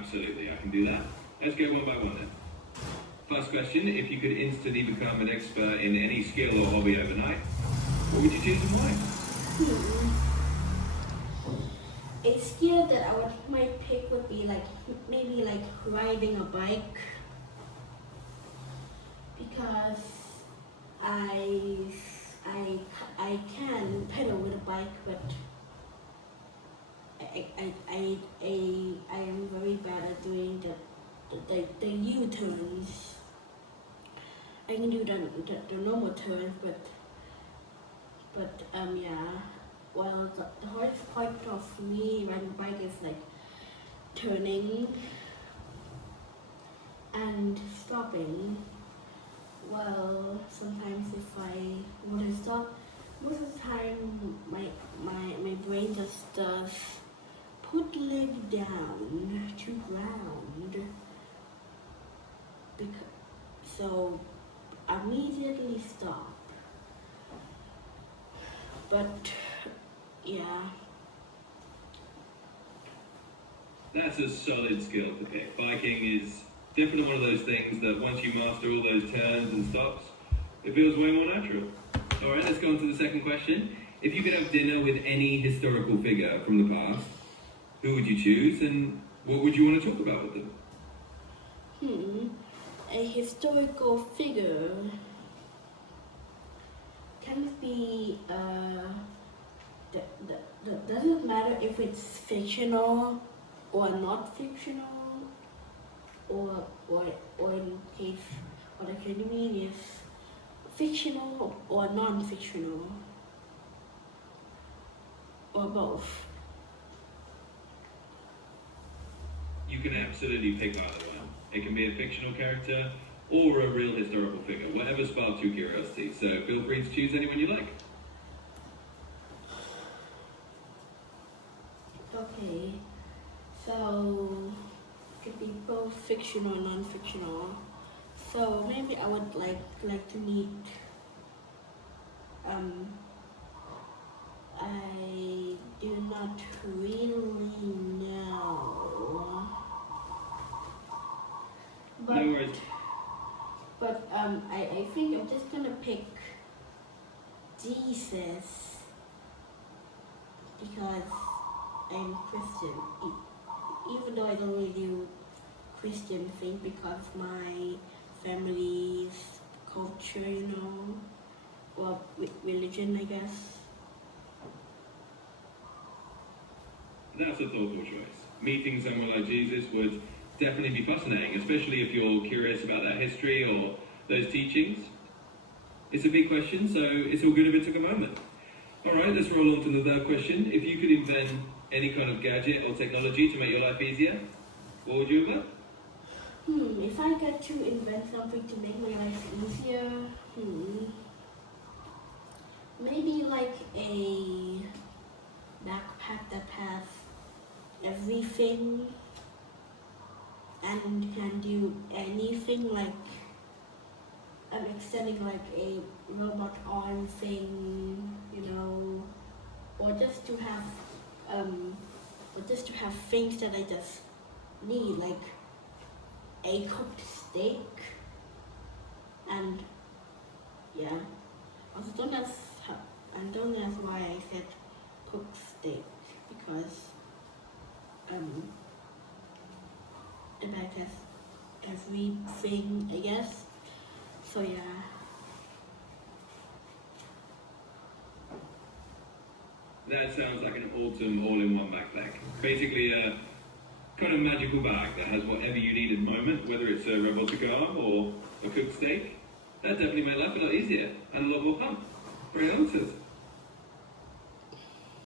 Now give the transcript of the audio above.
Absolutely, I can do that. Let's go one by one then. First question, if you could instantly become an expert in any skill or hobby overnight, what would you choose and why? A skill that I might pick would be maybe riding a bike, because I can pedal with a bike, but I am very bad at doing the U-turns. I can do the normal turns, but yeah. Well, the hardest part of me riding a bike is turning and stopping. Well, sometimes if I want to stop, most of the time my brain just does put leg down to ground. So immediately stop. But yeah. That's a solid skill to pick. Biking is definitely one of those things that once you master all those turns and stops, it feels way more natural. All right, let's go on to the second question. If you could have dinner with any historical figure from the past, who would you choose and what would you want to talk about with them? A historical figure can be doesn't matter if it's fictional or not fictional, or in case what I can mean is fictional or non-fictional, or both. You can absolutely pick either one. It can be a fictional character or a real historical figure, whatever sparks your curiosity. So feel free to choose anyone you like. Okay, so it could be both fictional and non-fictional. So maybe I would like to meet. I do not really know. But, no worries. But I think I'm just gonna pick Jesus, because I'm Christian, even though I don't really do Christian thing because of my family's culture, or religion, I guess. That's a thoughtful choice. Meeting someone like Jesus would definitely be fascinating, especially if you're curious about that history or those teachings. It's a big question, so it's all good if it took a moment. All right, let's roll on to the third question. If you could invent any kind of gadget or technology to make your life easier, what would you invent? If I get to invent something to make my life easier, maybe like a backpack that has everything and can do anything, like I'm extending like a robot arm thing, or just to have things that I just need, like a cooked steak, and yeah. Also don't ask why I said cooked steak, because the bag has everything, I guess. So yeah. That sounds like an autumn all-in-one backpack. Basically a kind of magical bag that has whatever you need at the moment, whether it's a rebel cigar or a cooked steak. That definitely made life a lot easier and a lot more fun. Great answers.